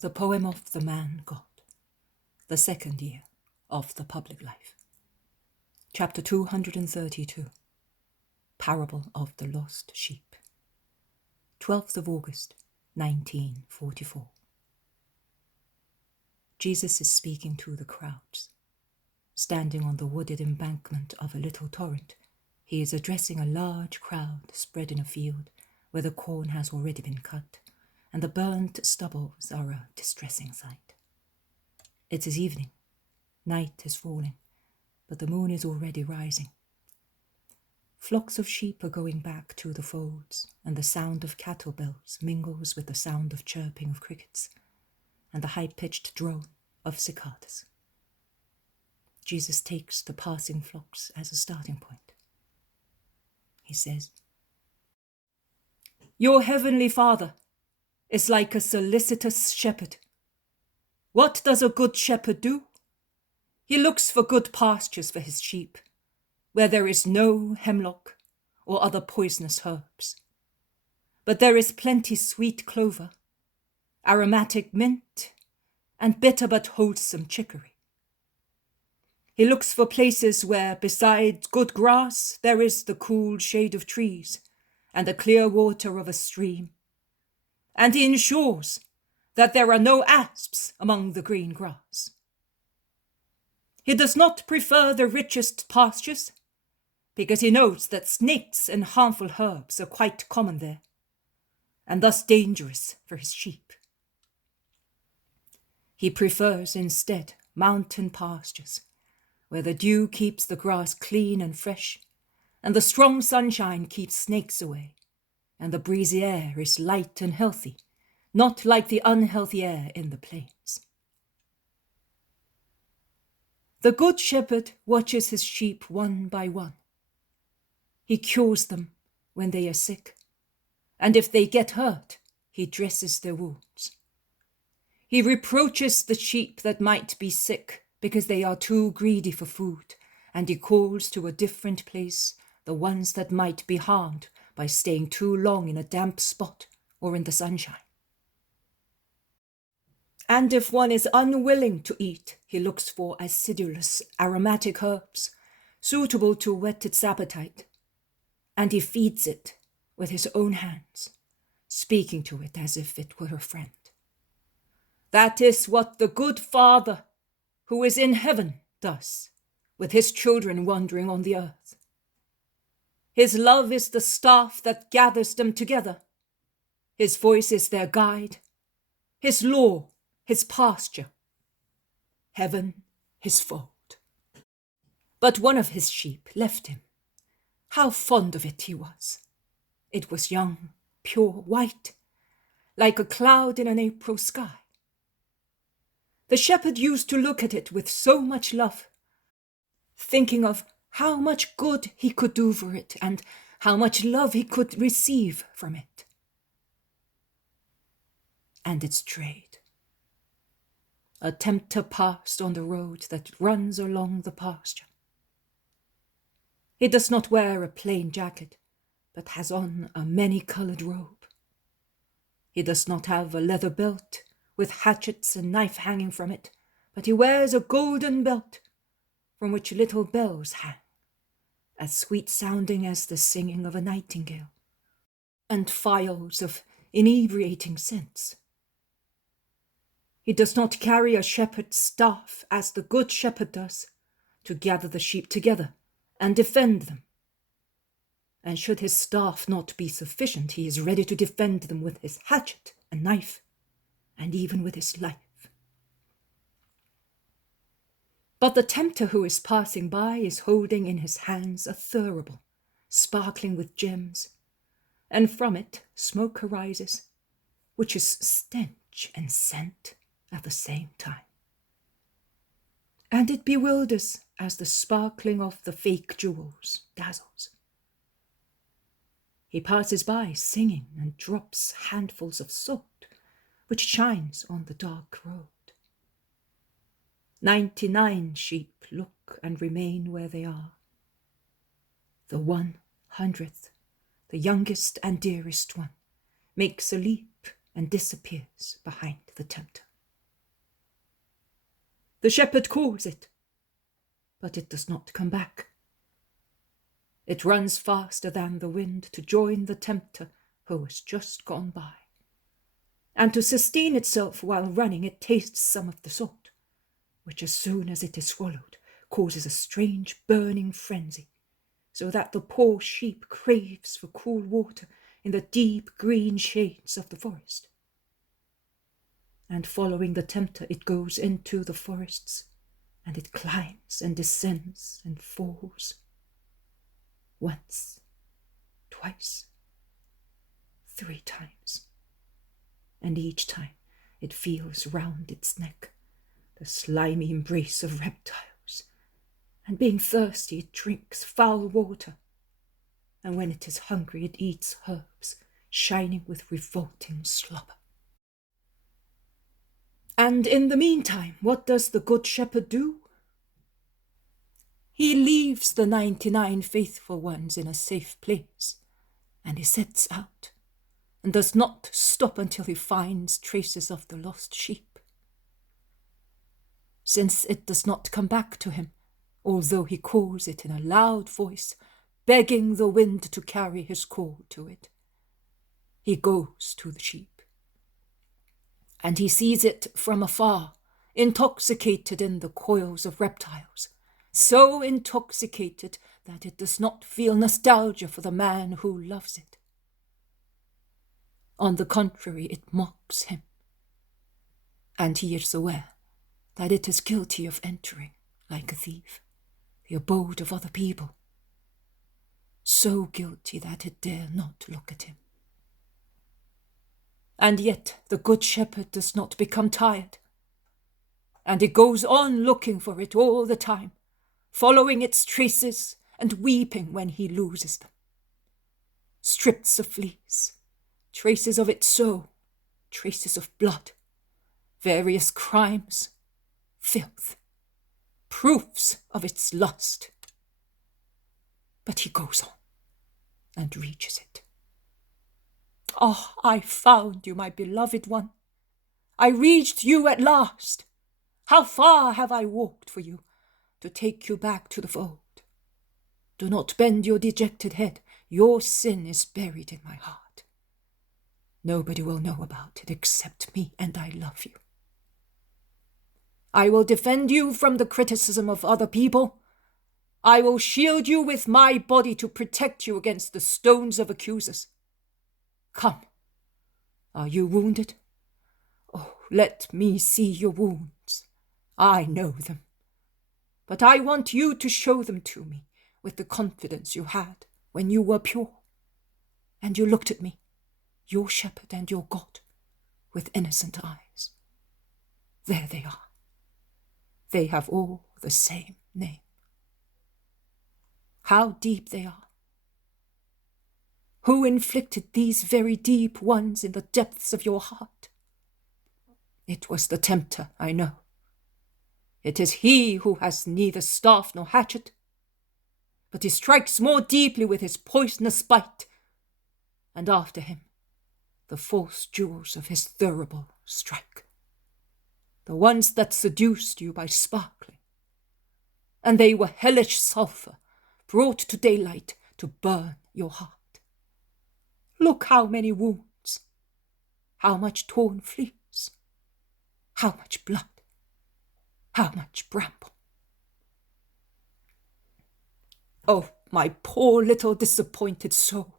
The poem of the man God, the second year of the public life. Chapter 232, Parable of the Lost Sheep. 12th of August, 1944. Jesus is speaking to the crowds. Standing on the wooded embankment of a little torrent, he is addressing a large crowd spread in a field where the corn has already been cut, and the burnt stubbles are a distressing sight. It is evening, night is falling, but the moon is already rising. Flocks of sheep are going back to the folds, and the sound of cattle bells mingles with the sound of chirping of crickets, and the high-pitched drone of cicadas. Jesus takes the passing flocks as a starting point. He says, "Your heavenly Father is like a solicitous shepherd. What does a good shepherd do? He looks for good pastures for his sheep, where there is no hemlock or other poisonous herbs. But there is plenty sweet clover, aromatic mint, and bitter but wholesome chicory. He looks for places where, besides good grass, there is the cool shade of trees and the clear water of a stream. And he ensures that there are no asps among the green grass. He does not prefer the richest pastures, because he knows that snakes and harmful herbs are quite common there, and thus dangerous for his sheep. He prefers instead mountain pastures, where the dew keeps the grass clean and fresh, and the strong sunshine keeps snakes away, and the breezy air is light and healthy, not like the unhealthy air in the plains. The good shepherd watches his sheep one by one. He cures them when they are sick, and if they get hurt, he dresses their wounds. He reproaches the sheep that might be sick because they are too greedy for food, and he calls to a different place the ones that might be harmed by staying too long in a damp spot or in the sunshine. And if one is unwilling to eat, he looks for acidulous, aromatic herbs, suitable to whet its appetite, and he feeds it with his own hands, speaking to it as if it were a friend. That is what the good Father, who is in heaven, does with his children wandering on the earth. His love is the staff that gathers them together. His voice is their guide, his law, his pasture, heaven his fold. But one of his sheep left him. How fond of it he was! It was young, pure white, like a cloud in an April sky. The shepherd used to look at it with so much love, thinking of how much good he could do for it and how much love he could receive from it. And it strayed. A tempter passed on the road that runs along the pasture. He does not wear a plain jacket, but has on a many-colored robe. He does not have a leather belt with hatchets and knife hanging from it, but he wears a golden belt from which little bells hang, as sweet-sounding as the singing of a nightingale, and phials of inebriating scents. He does not carry a shepherd's staff as the good shepherd does, to gather the sheep together and defend them. And should his staff not be sufficient, he is ready to defend them with his hatchet and knife, and even with his life. But the tempter who is passing by is holding in his hands a thurible, sparkling with gems, and from it smoke arises, which is stench and scent at the same time. And it bewilders as the sparkling of the fake jewels dazzles. He passes by singing and drops handfuls of salt, which shines on the dark road. 99 sheep look and remain where they are. The 100th, the youngest and dearest one, makes a leap and disappears behind the tempter. The shepherd calls it, but it does not come back. It runs faster than the wind to join the tempter who has just gone by. And to sustain itself while running, it tastes some of the salt, which as soon as it is swallowed, causes a strange burning frenzy, so that the poor sheep craves for cool water in the deep green shades of the forest. And following the tempter, it goes into the forests, and it climbs and descends and falls. Once, twice, 3 times. And each time it feels round its neck the slimy embrace of reptiles, and being thirsty it drinks foul water, and when it is hungry it eats herbs shining with revolting slobber. And in the meantime, what does the good shepherd do? He leaves the 99 faithful ones in a safe place, and he sets out, and does not stop until he finds traces of the lost sheep. Since it does not come back to him, although he calls it in a loud voice, begging the wind to carry his call to it, he goes to the sheep. And he sees it from afar, intoxicated in the coils of reptiles, so intoxicated that it does not feel nostalgia for the man who loves it. On the contrary, it mocks him, and he is aware that it is guilty of entering, like a thief, the abode of other people, so guilty that it dare not look at him. And yet the good shepherd does not become tired, and he goes on looking for it all the time, following its traces and weeping when he loses them. Strips of fleas, traces of its soul, traces of blood, various crimes, filth, proofs of its lust. But he goes on and reaches it. Ah, I found you, my beloved one. I reached you at last. How far have I walked for you to take you back to the fold? Do not bend your dejected head. Your sin is buried in my heart. Nobody will know about it except me, and I love you. I will defend you from the criticism of other people. I will shield you with my body to protect you against the stones of accusers. Come. Are you wounded? Oh, let me see your wounds. I know them. But I want you to show them to me with the confidence you had when you were pure, and you looked at me, your shepherd and your God, with innocent eyes. There they are. They have all the same name. How deep they are. Who inflicted these very deep ones in the depths of your heart? It was the tempter, I know. It is he who has neither staff nor hatchet, but he strikes more deeply with his poisonous bite, and after him the false jewels of his thurible strike, the ones that seduced you by sparkling, and they were hellish sulphur brought to daylight to burn your heart. Look how many wounds, how much torn fleece, how much blood, how much bramble. Oh, my poor little disappointed soul.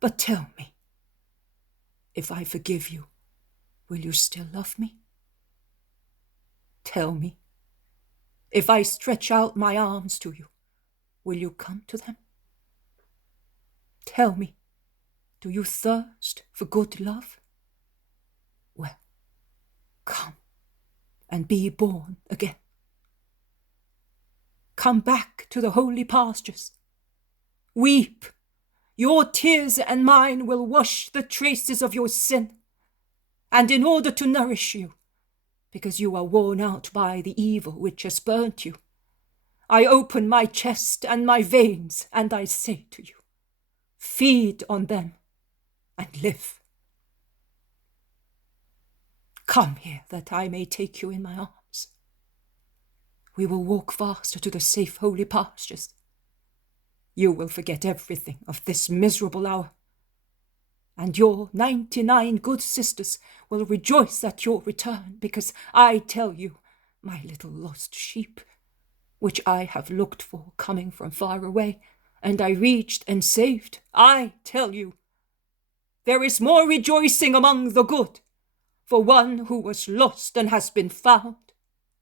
But tell me, if I forgive you, will you still love me? Tell me, if I stretch out my arms to you, will you come to them? Tell me, do you thirst for good love? Well, come and be born again. Come back to the holy pastures. Weep. Your tears and mine will wash the traces of your sin. And in order to nourish you, because you are worn out by the evil which has burnt you, I open my chest and my veins, and I say to you, feed on them and live. Come here that I may take you in my arms. We will walk faster to the safe holy pastures. You will forget everything of this miserable hour, and your 99 good sisters will rejoice at your return, because I tell you, my little lost sheep, which I have looked for coming from far away, and I reached and saved, I tell you, there is more rejoicing among the good for one who was lost and has been found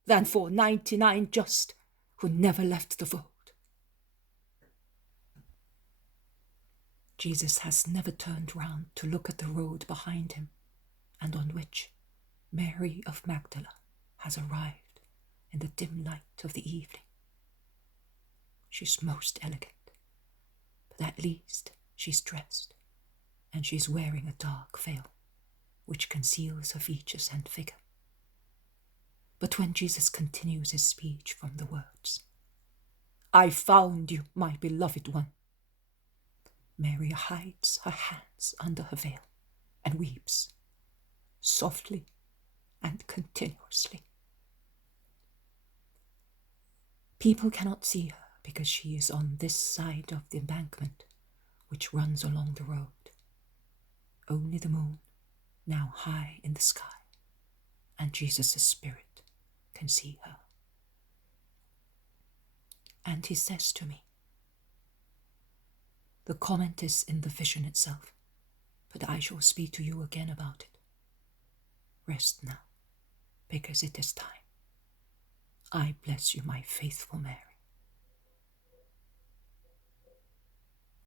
than for 99 just who never left the fold. Jesus has never turned round to look at the road behind him and on which Mary of Magdala has arrived in the dim light of the evening. She's most elegant, but at least she's dressed, and she's wearing a dark veil which conceals her features and figure. But when Jesus continues his speech from the words, "I found you, my beloved one," Mary hides her hands under her veil and weeps, softly and continuously. People cannot see her because she is on this side of the embankment which runs along the road. Only the moon, now high in the sky, and Jesus' spirit can see her. And he says to me, the comment is in the vision itself, but I shall speak to you again about it. Rest now, because it is time. I bless you, my faithful Mary.